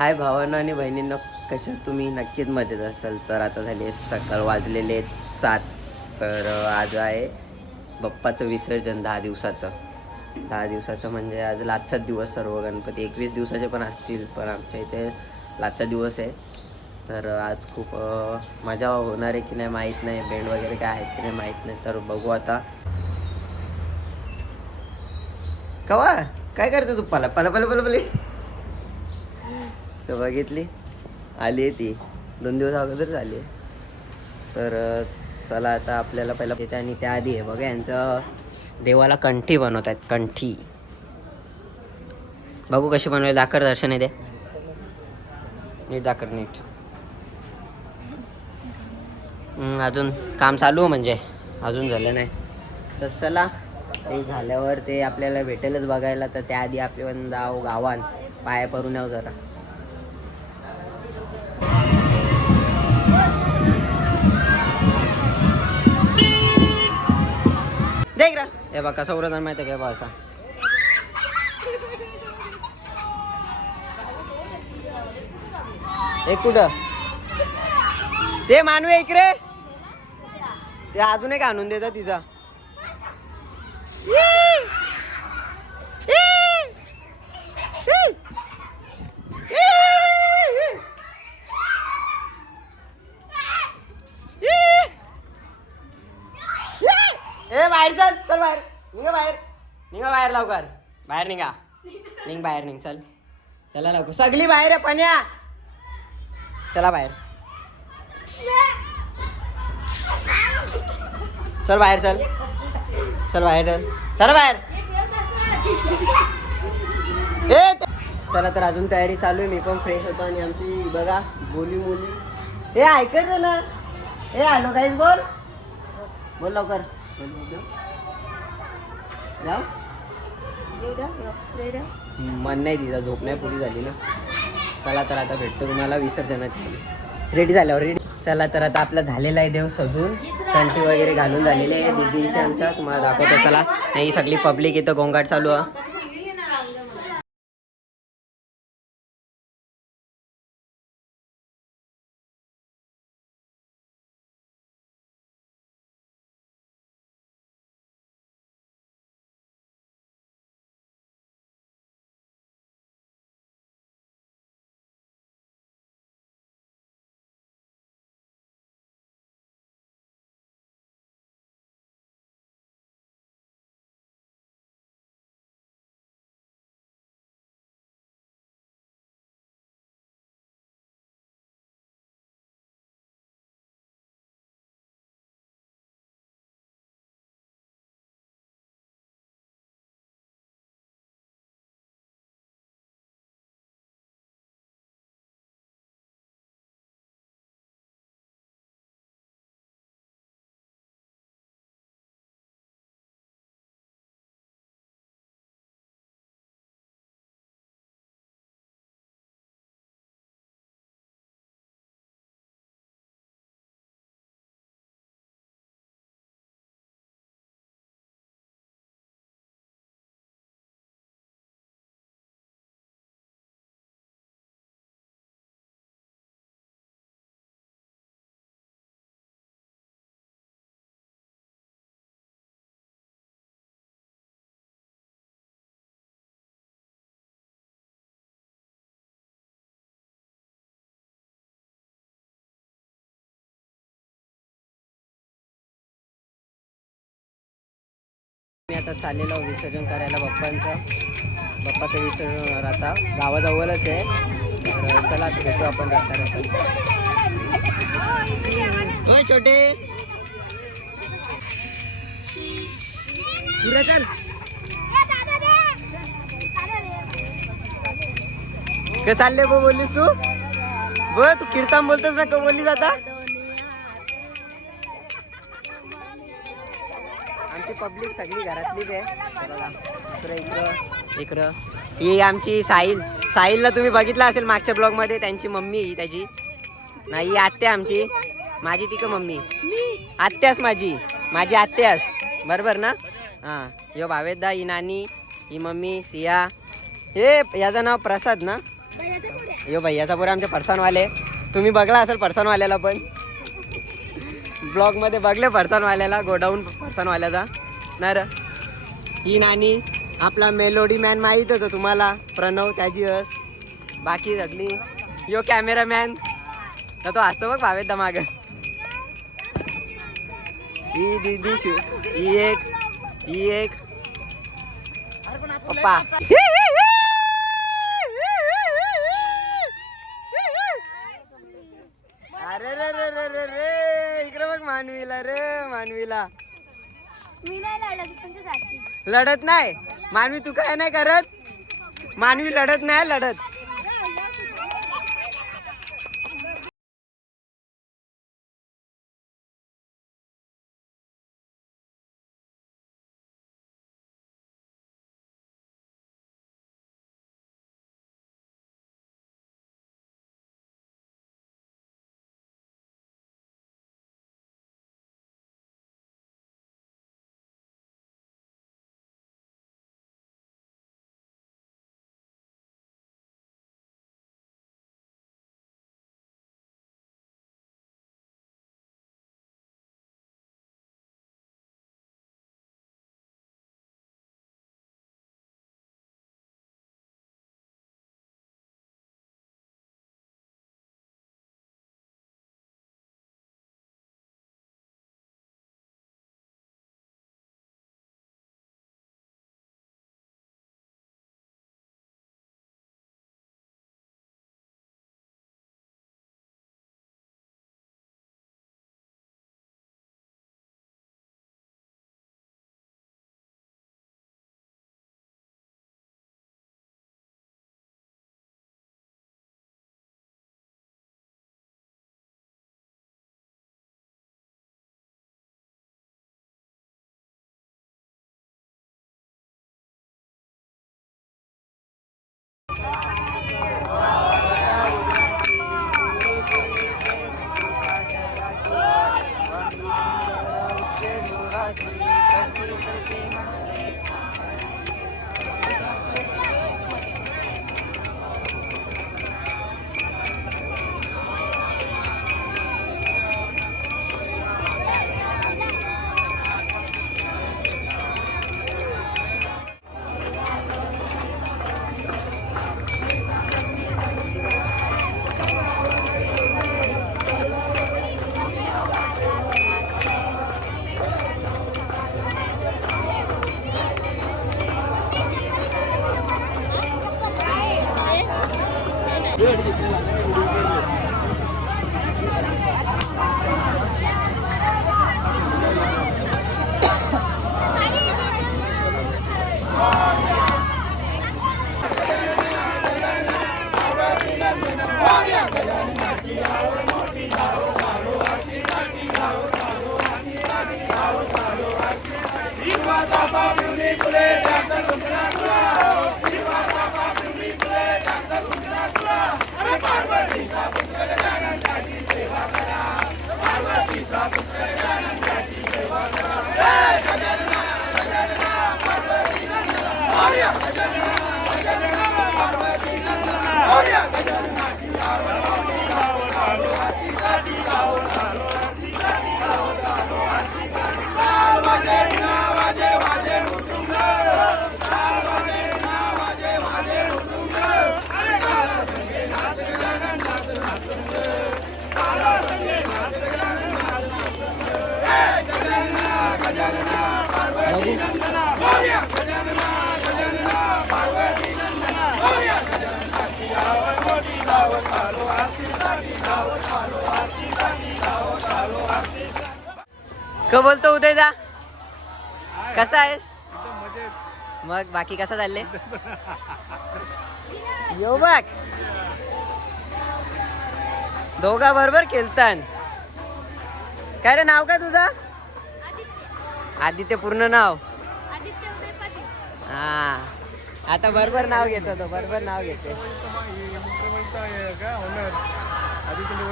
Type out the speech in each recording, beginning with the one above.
हाय भावांनो आणि बहिणींनो, कशा तुम्ही? नक्कीच मजेत असाल. तर आता झाले सकाळ, वाजलेले 7. तर आज आहे बाप्पाचं विसर्जन 10 दिवसाचं. 10 दिवसाचं म्हणजे आज लास्टचाच दिवस. सर्व गणपती 21 दिवसाचे पण असतील, पण आमच्या इथे लास्टचा दिवस आहे. तर आज खूप मजा होणार आहे की नाही माहीत नाही. बँड वगैरे काय आहेत की नाही माहीत नाही. तर बघू आता. कवा काय करते तू? पला पला पला पला पले तर बघितली आली आहे ती 2 दिवस अगोदर झाली आहे. तर चला आता आपल्याला पहिला येते आणि त्याआधी आहे बघा यांचं देवाला कंठी बनवत आहेत. कंठी बघू कशी बनवायला. दाखर दर्शन येते नीट, दाखर नीट. अजून काम चालू म्हणजे अजून झालं नाही. तर चला ते झाल्यावर ते आपल्याला भेटेलच बघायला. तर त्याआधी आपले पण जाऊ गावात पाया परून येऊ जरा. देख रा हे बघ कसा उरत माहिती आहे काय बा असा. एक कुठं ते मानू इकडे. ते अजून एक आणून देतात तिचा. ए बाहेर चल, चल बाहेर निघा, बाहेर निघा, बाहेर लवकर बाहेर निघा. निघ बाहेर, निघ चल. चला लवकर सगळी बाहेर आहे पण्या. चला बाहेर, चल बाहेर, चल चल बाहेर, चल बाहेर. ए चला तर अजून तयारी चालू आहे. मी पण फ्रेश होतो आणि आमची बघा बोली मुली. हे ऐकायचं ना. ए हॅलो गाईज, बोल बोल लवकर. मन नाही तिचा, झोप नाही पुरी झाली ना. चला तर आता भेटतो तुम्हाला विसर्जनाची. रेडी झाल्यावर रेडी. चला तर आता आपला झालेला आहे देव सजून. कंठी वगैरे घालून झालेले आहे दीदींचे आमच्या. तुम्हाला दाखवतो चला. नाही सगळी पब्लिक इथं गोंगाट चालू आहे. मी आता चाललेलो विसर्जन करायला बाप्पाचं विसर्जन होणार आता गावाजवळच आहे. तर चला भेटू आपण रस्ता. होय छोटे चल. काय चालले बो बोललीस तू? बघ तू कीर्तन बोलतोस ना, का बोलली जाता. आमची पब्लिक सगळी घरातलीच आहे बघा. इकडं ही आमची साहिलला तुम्ही बघितलं असेल मागच्या ब्लॉग मध्ये. त्यांची मम्मी ही त्याची नाही, ही आत्या आमची. माझी ती का मम्मी? आत्यास माझी आत्यास बरोबर ना. हां यो भावेदा, ही नानी, ही मम्मी सिया. हे याचं नाव प्रसाद ना. यो भैयाचा पुरे आमचे फरसाणवाले. तुम्ही बघला असेल फरसाणवाल्याला पण ब्लॉग मध्ये बघले फरसाणवाल्याला, गोडाऊन फरसाणवाल्याचा ना रे. ही नानी आपला मेलोडी मॅन माहीत होतं तुम्हाला, प्रणव त्याची हस. बाकी सगळी यो कॅमेरामॅन तर तो असतो बघ भावेदा माग. ही दीदी ही एक पप्पा. अरे रे रे रे रे रे इकडे बघ मानवीला रे, मानवीला लढत नाही. मानवी तू काय नाही करत, मानवी लढत नाही लढत. का बोलतो उदयदा, कसा आहेस? मग बाकी कसा चालले? यो बघ दोघा बरोबर खेळतान. काय रे नाव काय तुझं? आदित्य. पूर्ण नाव? हा आता बरोबर नाव घेतो तो, बरोबर नाव घेते.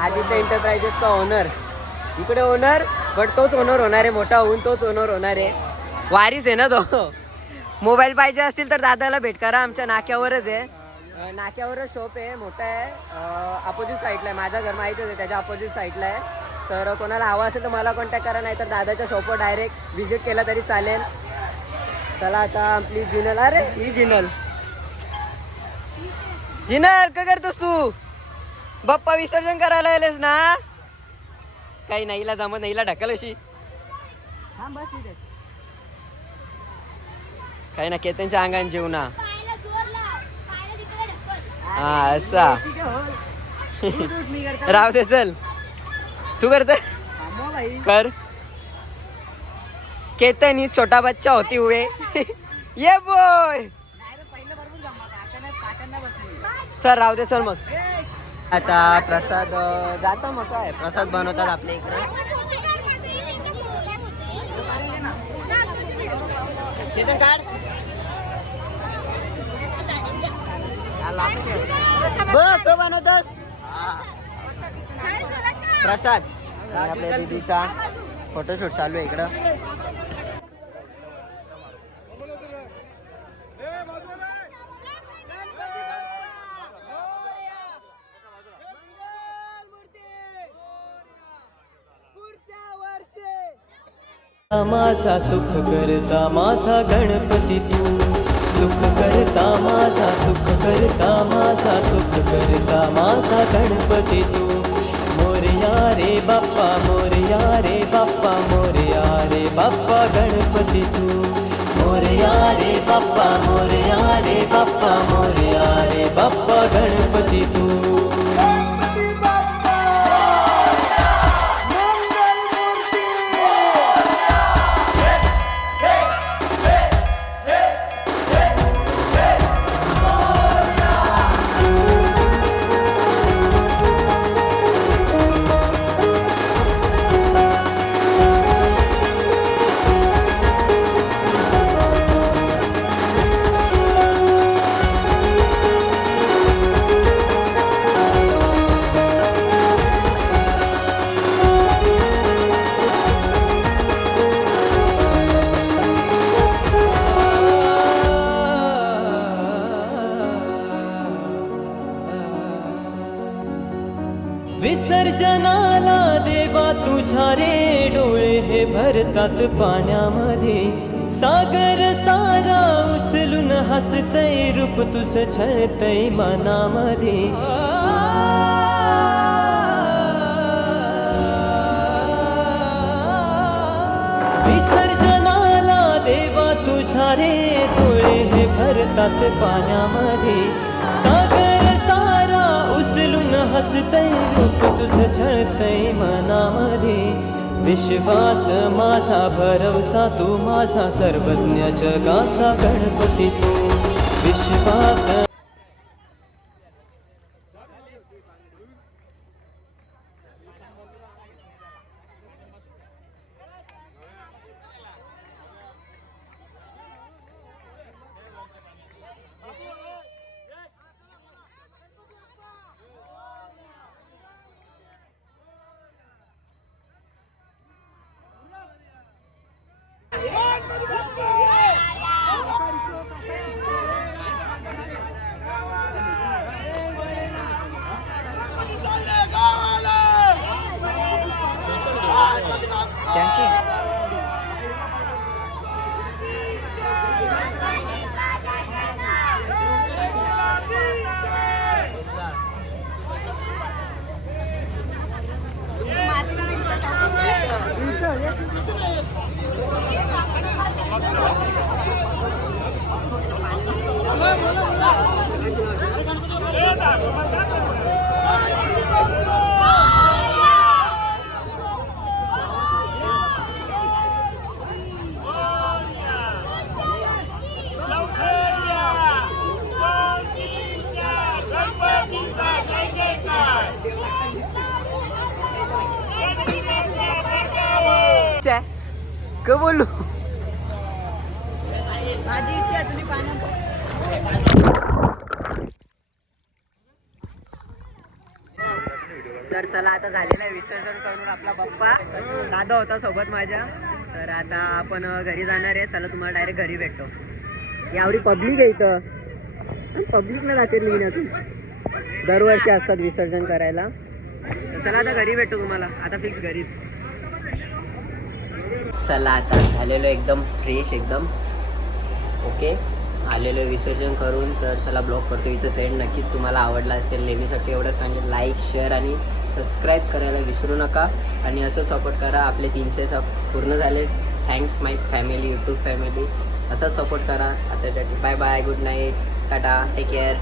आदित्य एंटरप्राइजेसचा ओनर. इकडे ओनर, बट तोच ओनर होणार आहे, मोठा होऊन तोच ओनर होणार आहे. वारीस आहे ना तो. मोबाईल पाहिजे असतील तर दादाला भेट करा, आमच्या नाक्यावरच आहे. नाक्यावरच शॉप आहे, मोठा आहे, अपोजिट साईडला आहे. माझं घर माहितीच आहे, त्याच्या अपोजिट साईडला आहे. तर कोणाला हवा असेल तर मला कॉन्टॅक्ट करा, नाही तर दादाच्या शॉपवर डायरेक्ट व्हिजिट केला तरी चालेल. चला आता आपली जिनल, अरे ही जिनल जिनल काय करतोस तू? बाप्पा विसर्जन करायला आलेस ना? काही नाहीला जमत, नाहीला ढकल अशी काही ना केतनच्या अंगाने जेवणा. हा असा राव दे, चल तू करते कर. केतन ही छोटा बच्चा होती हुए ये बोय. चल राव दे, चल मग. आता प्रसाद जातो, मग काय प्रसाद बनवतात आपल्या इकडे. केतन काढ बघ तो बनवतोस प्रसाद. आपल्या दीदीचा फोटोशूट चालू आहे इकडं. माझा सुख करता माझा गणपती तू, सुख करता माझा सुख करता माझा सुख करता माझा गणपती तू. मोरया रे बाप्पा मोरया रे बाप्पा मोरया रे बाप्पा गणपती तू. मोरया रे बाप्पा मोरया रे बाप्पा मोरया रे बाप्पा गणपती तू. विसर्जनाला देवा तुझ्या रे डोळे हे भरतात पाण्यामध्ये. सागर सारा उचलून हसतय रूप तुझं छळतय मनामध्ये. विसर्जनाला देवा तुझ्या रे डोळे हे भरतात पाण्यामध्ये. सागर सारा उचलून हसतय रूप तुझं छळतय मनामध्ये. विश्वास माझा भरवसा तू माझा सर्वज्ञ जगाचा गणपती तू. विश्वास त्यांची का बोलू माझी इच्छा आहे तुम्ही तर चला आता झालेला विसर्जन करून आपला बाप्पा. दादा होता सोबत माझ्या. तर आता आपण घरी जाणार आहे. चला तुम्हाला डायरेक्ट घरी भेटतो. यावरी पब्लिक आहे इथं. पब्लिकला जाते लिहिण्यातून दरवर्षी असतात विसर्जन करायला. तर चला आता घरी भेटू तुम्हाला, आता फिक्स घरीच. चला आता झालेलो एकदम फ्रेश एकदम ओके, आलेलो विसर्जन करून. तर चला ब्लॉग करतो इथं सेंड. नक्कीच तुम्हाला आवडला असेल. नेहमीसाठी एवढं सांगेल, लाईक शेअर आणि सबस्क्राईब करायला विसरू नका. आणि असं सपोर्ट करा. आपले 300 पूर्ण झाले. Thanks my family, YouTube family. असंच सपोर्ट करा. आता bye bye, good night, tata, take care.